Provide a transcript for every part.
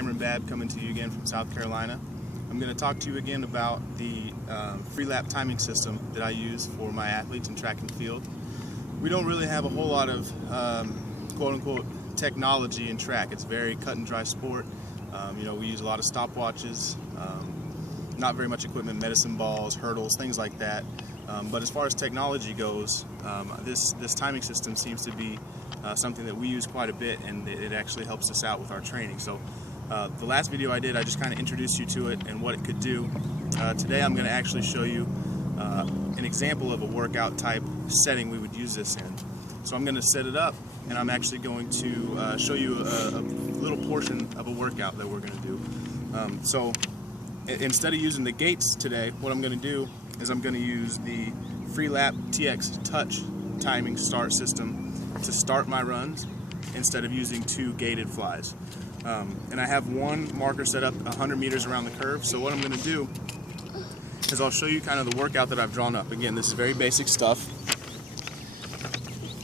Babb coming to you again from South Carolina. I'm going to talk to you again about the free lap timing system that I use for my athletes in track and field. We don't really have a whole lot of quote-unquote technology in track. It's a very cut and dry sport. We use a lot of stopwatches, not very much equipment, medicine balls, hurdles, things like that. But as far as technology goes, this timing system seems to be something that we use quite a bit, and it actually helps us out with our training. So the last video I did, I just kind of introduced you to it and what it could do. Today I'm going to actually show you an example of a workout type setting we would use this in. So I'm going to set it up, and I'm actually going to show you a little portion of a workout that we're going to do. So instead of using the gates today, what I'm going to do is I'm going to use the Free Lap TX Touch timing start system to start my runs instead of using two gated flies. And I have one marker set up 100 meters around the curve. So what I'm going to do is I'll show you kind of the workout that I've drawn up. Again, this is very basic stuff.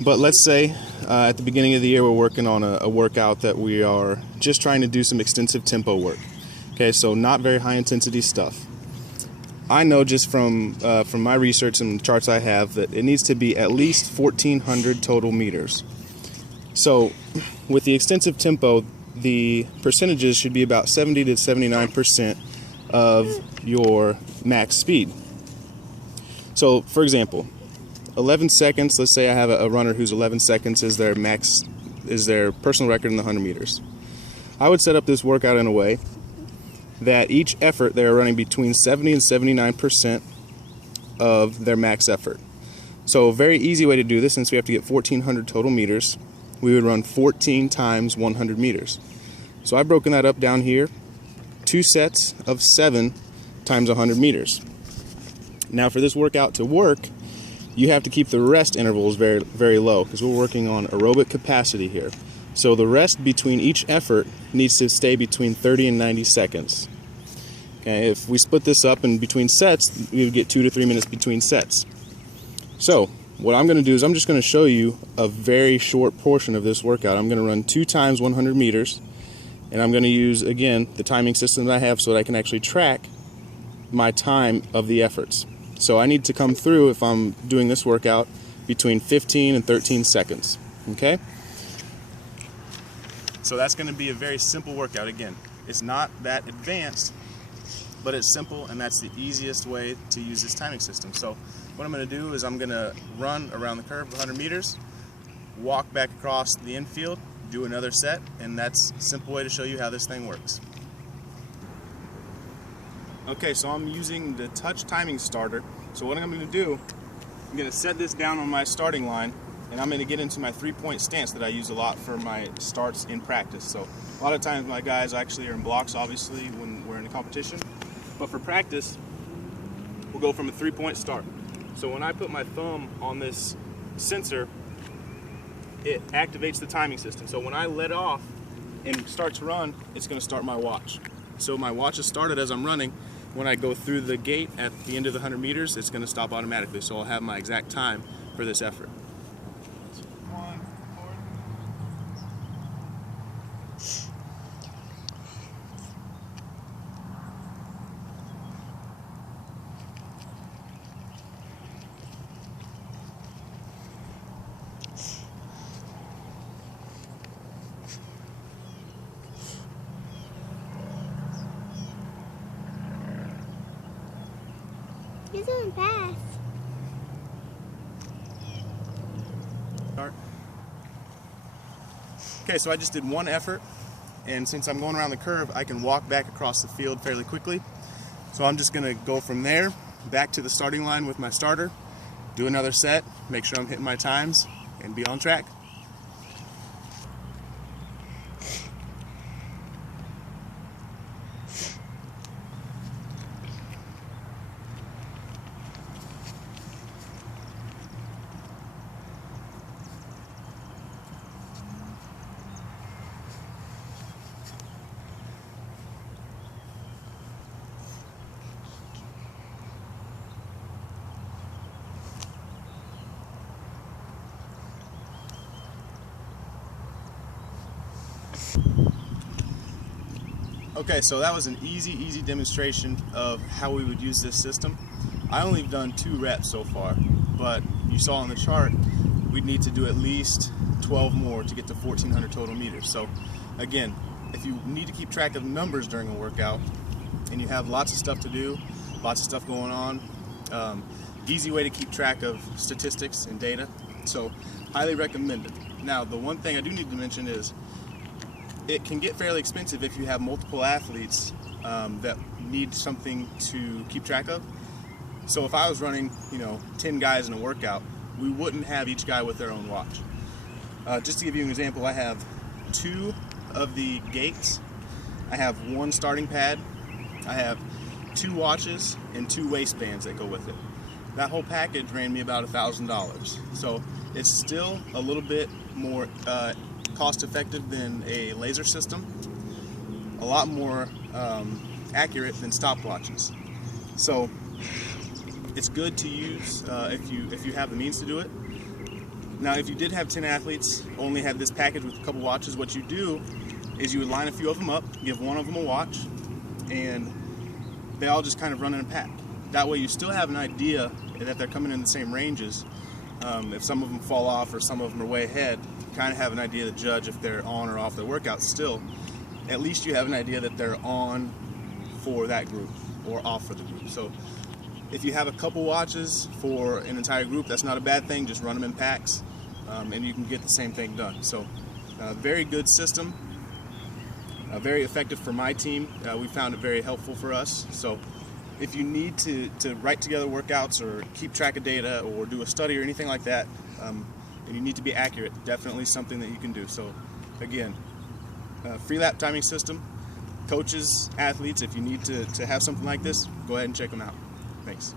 But let's say at the beginning of the year we're working on a workout that we are just trying to do some extensive tempo work. Okay, so not very high intensity stuff. I know just from my research and charts I have that it needs to be at least 1,400 total meters. So with the extensive tempo, the percentages should be about 70 to 79% of your max speed. So for example, 11 seconds, let's say I have a runner whose 11 seconds is their max, is their personal record in the 100 meters. I would set up this workout in a way that each effort they're running between 70 and 79% of their max effort. So a very easy way to do this, since we have to get 1,400 total meters, we would run 14 times 100 meters. So I've broken that up down here, 2 sets of 7 times 100 meters. Now for this workout to work, you have to keep the rest intervals very, very low, because we're working on aerobic capacity here. So the rest between each effort needs to stay between 30 and 90 seconds. Okay, if we split this up in between sets, we would get 2 to 3 minutes between sets. So what I'm going to do is I'm just going to show you a very short portion of this workout. I'm going to run 2 times 100 meters, and I'm going to use, again, the timing system that I have so that I can actually track my time of the efforts. So I need to come through, if I'm doing this workout, between 15 and 13 seconds. Okay? So that's going to be a very simple workout. Again, it's not that advanced, but it's simple, and that's the easiest way to use this timing system. So what I'm going to do is I'm going to run around the curve 100 meters, walk back across the infield, do another set, and that's a simple way to show you how this thing works. Okay, so I'm using the touch timing starter. So what I'm going to do, I'm going to set this down on my starting line, and I'm going to get into my 3-point stance that I use a lot for my starts in practice. So a lot of times my guys actually are in blocks, obviously, when we're in a competition. But for practice, we'll go from a 3-point start. So when I put my thumb on this sensor, it activates the timing system. So when I let off and start to run, it's going to start my watch. So my watch is started as I'm running. When I go through the gate at the end of the 100 meters, it's going to stop automatically. So I'll have my exact time for this effort. You're doing fast. Start. Okay, so I just did one effort, and since I'm going around the curve, I can walk back across the field fairly quickly. So I'm just going to go from there back to the starting line with my starter, do another set, make sure I'm hitting my times, and be on track. Okay, so that was an easy demonstration of how we would use this system. I only have done 2 reps so far, but you saw on the chart we'd need to do at least 12 more to get to 1,400 total meters. So again, if you need to keep track of numbers during a workout and you have lots of stuff to do, lots of stuff going on, easy way to keep track of statistics and data. So highly recommended. Now the one thing I do need to mention is it can get fairly expensive if you have multiple athletes that need something to keep track of. So if I was running, 10 guys in a workout, we wouldn't have each guy with their own watch. Just to give you an example, I have 2 of the gates, I have 1 starting pad, I have 2 watches, and 2 waistbands that go with it. That whole package ran me about $1,000. So it's still a little bit more cost effective than a laser system, a lot more accurate than stopwatches. So it's good to use if you have the means to do it. Now if you did have 10 athletes, only had this package with a couple watches, what you do is you would line a few of them up, give one of them a watch, and they all just kind of run in a pack. That way you still have an idea that they're coming in the same ranges. If some of them fall off or some of them are way ahead, you kind of have an idea to judge if they're on or off their workout still. At least you have an idea that they're on for that group or off for the group. So if you have a couple watches for an entire group, that's not a bad thing. Just run them in packs and you can get the same thing done. So very good system, very effective for my team. We found it very helpful for us. So if you need to write together workouts or keep track of data or do a study or anything like that, and you need to be accurate, definitely something that you can do. So again, free lap timing system. Coaches, athletes, if you need to have something like this, go ahead and check them out. Thanks.